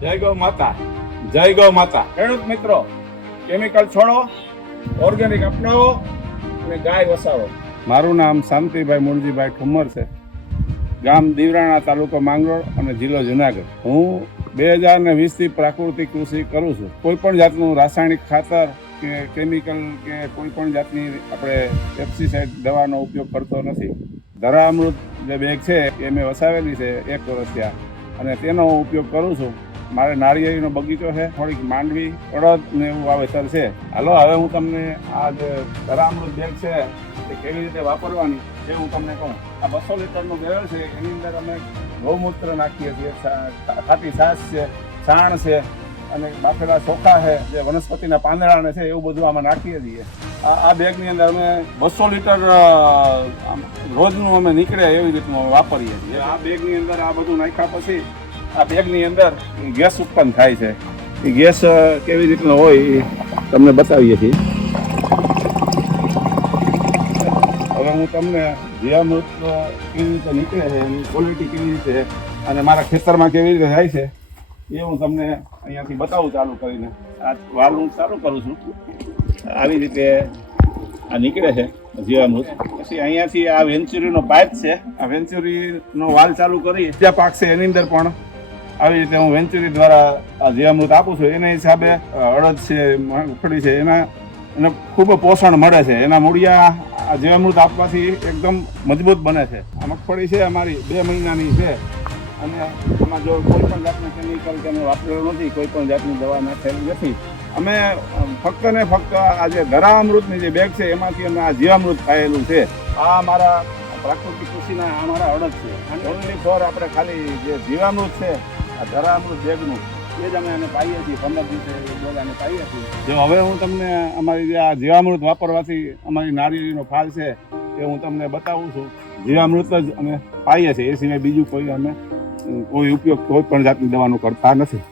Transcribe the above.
જય ગૌ માતા, જય ગૌ માતા. ખેડૂત મિત્રો, કેમિકલ છોડો, ઓર્ગેનિક અપનાવો અને ગાય વસાવો. મારું નામ શાંતિભાઈ મુરજીભાઈ ઠુમ્મર છે. ગામ દીવરાણા, તાલુકો માંગરોળ અને જિલ્લો જુનાગઢ. હું 2020થી પ્રાકૃતિક કૃષિ કરું છું. કોઈ પણ જાતનું રાસાયણિક ખાતર કે કેમિકલ કે કોઈ પણ જાતની આપણે પેસ્ટિસાઇડ દવાનો ઉપયોગ કરતો નથી. ધરામૃત જે બેગ છે એ મેં વસાવેલી છે 1 વર્ષ થયા અને તેનો ઉપયોગ કરું છું. મારે નાળિયેરીનો બગીચો છે, થોડીક માંડવી, અડદ ને એવું વાવેતર છે. હાલો, હવે હું તમને આ જે ધરામૃત બેગ છે એ કેવી રીતે વાપરવાની એ હું તમને કહું. આ 200 લીટરનું બેરલ છે, એની અંદર અમે ગૌમૂત્ર નાખીએ છીએ, ખાટી છાશ છે, છાણ છે અને બાફેલા ચોખા છે, જે વનસ્પતિના પાંદડાને છે એવું બધું આમાં નાખીએ છીએ. આ બેગની અંદર અમે 200 લીટર રોજનું અમે નીકળે એવી રીતનું અમે વાપરીએ છીએ. આ બેગની અંદર આ બધું નાખ્યા પછી આ બેગની અંદર ગેસ ઉત્પન્ન થાય છે. એ ગેસ કેવી રીતનો હોય એ તમને બતાવીએ છીએ. હવે હું તમને જીવામૃત કેવી રીતે નીકળે છે, એની ક્વોલિટી કેવી રીતે છે અને મારા ખેતરમાં કેવી રીતે થાય છે એ હું તમને અહીંયાથી બતાવું ચાલુ કરીને. આ વાલ હું ચાલુ કરું છું. આવી રીતે આ નીકળે છે જીવામૃત. પછી અહીંયાથી આ વેન્ચુરીનો પાઇપ છે, આ વેન્ચુરીનો વાલ ચાલુ કરી બીજા પાક છે એની અંદર પણ આવી રીતે હું વેન્ચુરી દ્વારા આ જીવામૃત આપું છું. એના હિસાબે અડદ છે, મગફળી છે, એને ખૂબ પોષણ મળે છે. એના મૂળિયા આ જીવામૃત આપવાથી એકદમ મજબૂત બને છે. આ મગફળી છે અમારી 2 મહિનાની છે અને એમાં જો કોઈ પણ જાતનું કેમિકલ કે અમે વાપરેલું નથી, કોઈ પણ જાતની દવા નાખેલી નથી. અમે ફક્ત ને ફક્ત આ જે ધરામૃતની જે બેગ છે એમાંથી અમે આ જીવામૃત ખાયેલું છે. આ અમારા પ્રાકૃતિક કૃષિના અમારા અડદ છે અને ઓનલી ફોર આપણે ખાલી જે જીવામૃત છે આ ધરામૃત બેગનું એ જ અમે એને પાઈએ છીએ. 15 દિવસે બોલાને પાઈએ છીએ. જો હવે હું તમને અમારી જે આ જીવામૃત વાપરવાથી અમારી નાળિયેરીનો ફાલ છે એ હું તમને બતાવું છું. જીવામૃત જ અમે પાઈએ છીએ, એ સિવાય બીજું કોઈ અમે કોઈ ઉપયોગ કોઈ પણ જાતની દવાનું કરતા નથી.